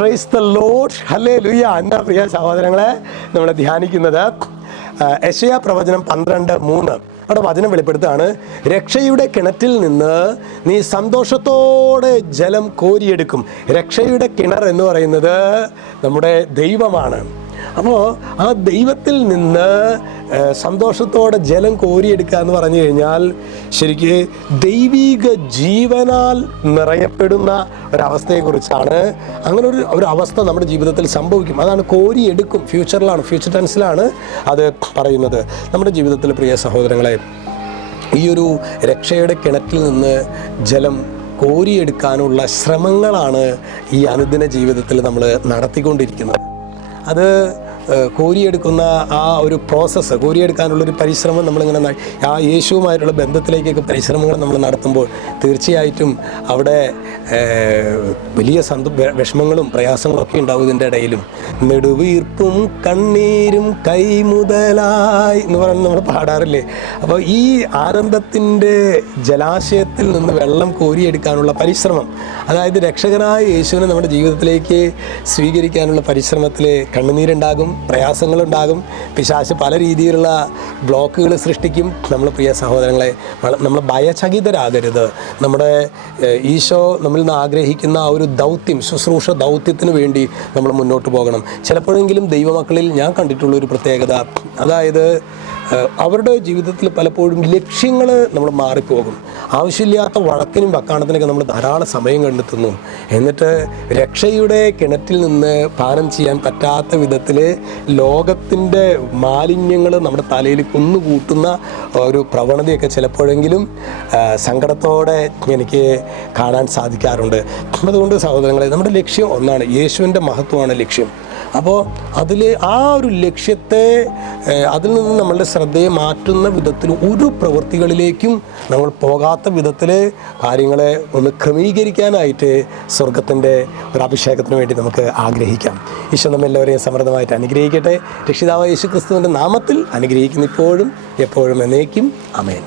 Praise the Lord, hallelujah. എൻ്റെ പ്രിയ സഹോദരങ്ങളെ, നമ്മൾ ധ്യാനിക്കുന്നത് യെശയ്യാ പ്രവചനം 12:3. അവിടെ വചനം വെളിപ്പെടുത്താണ്: രക്ഷയുടെ കിണറ്റിൽ നിന്ന് നീ സന്തോഷത്തോടെ ജലം കോരിയെടുക്കും. രക്ഷയുടെ കിണർ എന്ന് പറയുന്നത് നമ്മുടെ ദൈവമാണ്. അപ്പോൾ ആ ദൈവത്തിൽ നിന്ന് സന്തോഷത്തോടെ ജലം കോരിയെടുക്കുക എന്ന് പറഞ്ഞു കഴിഞ്ഞാൽ ശരിക്ക് ദൈവിക ജീവനാൽ നിറയപ്പെടുന്ന ഒരവസ്ഥയെക്കുറിച്ചാണ്. അങ്ങനെ ഒരു അവസ്ഥ നമ്മുടെ ജീവിതത്തിൽ സംഭവിക്കും. അതാണ് കോരിയെടുക്കും. ഫ്യൂച്ചറിലാണ്, ഫ്യൂച്ചർ ടെൻസിലാണ് അത് പറയുന്നത്. നമ്മുടെ ജീവിതത്തിൽ പ്രിയ സഹോദരങ്ങളെ, ഈ ഒരു രക്ഷയുടെ കിണറ്റിൽ നിന്ന് ജലം കോരിയെടുക്കാനുള്ള ശ്രമങ്ങളാണ് ഈ അനുദിന ജീവിതത്തിൽ നമ്മൾ നടത്തിക്കൊണ്ടിരിക്കുന്നത്. അത് കോരിയെടുക്കുന്ന ആ ഒരു പ്രോസസ്സ്, കോരിയെടുക്കാനുള്ളൊരു പരിശ്രമം നമ്മളിങ്ങനെ ആ യേശുവുമായിട്ടുള്ള ബന്ധത്തിലേക്കൊക്കെ പരിശ്രമങ്ങൾ നമ്മൾ നടത്തുമ്പോൾ തീർച്ചയായിട്ടും അവിടെ വലിയ വിഷമങ്ങളും പ്രയാസങ്ങളും ഒക്കെ ഉണ്ടാവും. ഇതിൻ്റെ ഇടയിലും നെടുവീർപ്പും കണ്ണീരും കൈമുതലായി എന്ന് പറയുന്നത് നമ്മൾ പാടാറില്ലേ? അപ്പോൾ ഈ ആനന്ദത്തിൻ്റെ ജലാശയത്തിൽ നിന്ന് വെള്ളം കോരിയെടുക്കാനുള്ള പരിശ്രമം, അതായത് രക്ഷകനായ യേശുവിനെ നമ്മുടെ ജീവിതത്തിലേക്ക് സ്വീകരിക്കാനുള്ള പരിശ്രമത്തിൽ കണ്ണുനീരുണ്ടാകും, പ്രയാസങ്ങളുണ്ടാകും, പിശാച് പല രീതിയിലുള്ള ബ്ലോക്കുകൾ സൃഷ്ടിക്കും. നമ്മൾ പ്രിയ സഹോദരങ്ങളെ, നമ്മൾ ഭയചകിതരാകരുത്. നമ്മുടെ ഈശോ നമ്മളിൽ നിന്ന് ആഗ്രഹിക്കുന്ന ആ ഒരു ദൗത്യം, ശുശ്രൂഷ ദൗത്യത്തിന് വേണ്ടി നമ്മൾ മുന്നോട്ട് പോകണം. ചിലപ്പോഴെങ്കിലും ദൈവമക്കളിൽ ഞാൻ കണ്ടിട്ടുള്ളൊരു പ്രത്യേകത, അതായത് അവരുടെ ജീവിതത്തിൽ പലപ്പോഴും ലക്ഷ്യങ്ങൾ നമ്മൾ മാറിപ്പോകും. ആവശ്യമില്ലാത്ത വഴക്കിനും വക്കാണത്തിനൊക്കെ നമ്മൾ ധാരാളം സമയം കണ്ടെത്തുന്നു. എന്നിട്ട് രക്ഷയുടെ കിണറ്റിൽ നിന്ന് പാനം ചെയ്യാൻ പറ്റാത്ത വിധത്തിൽ ലോകത്തിൻ്റെ മാലിന്യങ്ങൾ നമ്മുടെ തലയിൽ കുന്നുകൂട്ടുന്ന ഒരു പ്രവണതയൊക്കെ ചിലപ്പോഴെങ്കിലും സങ്കടത്തോടെ എനിക്ക് കാണാൻ സാധിക്കാറുണ്ട്. അതുകൊണ്ട് സഹോദരങ്ങളെ, നമ്മുടെ ലക്ഷ്യം ഒന്നാണ്, യേശുവിൻ്റെ മഹത്വമാണ് ലക്ഷ്യം. അപ്പോൾ അതിൽ ആ ഒരു ലക്ഷ്യത്തെ, അതിൽ നിന്ന് നമ്മളുടെ ശ്രദ്ധയെ മാറ്റുന്ന വിധത്തിൽ ഒരു പ്രവൃത്തികളിലേക്കും നമ്മൾ പോകാത്ത വിധത്തിൽ കാര്യങ്ങളെ ഒന്ന് ക്രമീകരിക്കാനായിട്ട് സ്വർഗത്തിൻ്റെ ഒരു അഭിഷേകത്തിന് വേണ്ടി നമുക്ക് ആഗ്രഹിക്കാം. ഈശോ നമ്മെല്ലാവരെയും സമൃദ്ധമായിട്ട് അനുഗ്രഹിക്കട്ടെ. രക്ഷിതാവായ യേശു ക്രിസ്തുവിൻ്റെ നാമത്തിൽ അനുഗ്രഹിക്കുന്ന ഇപ്പോഴും എപ്പോഴും എന്നേക്കും. ആമേൻ.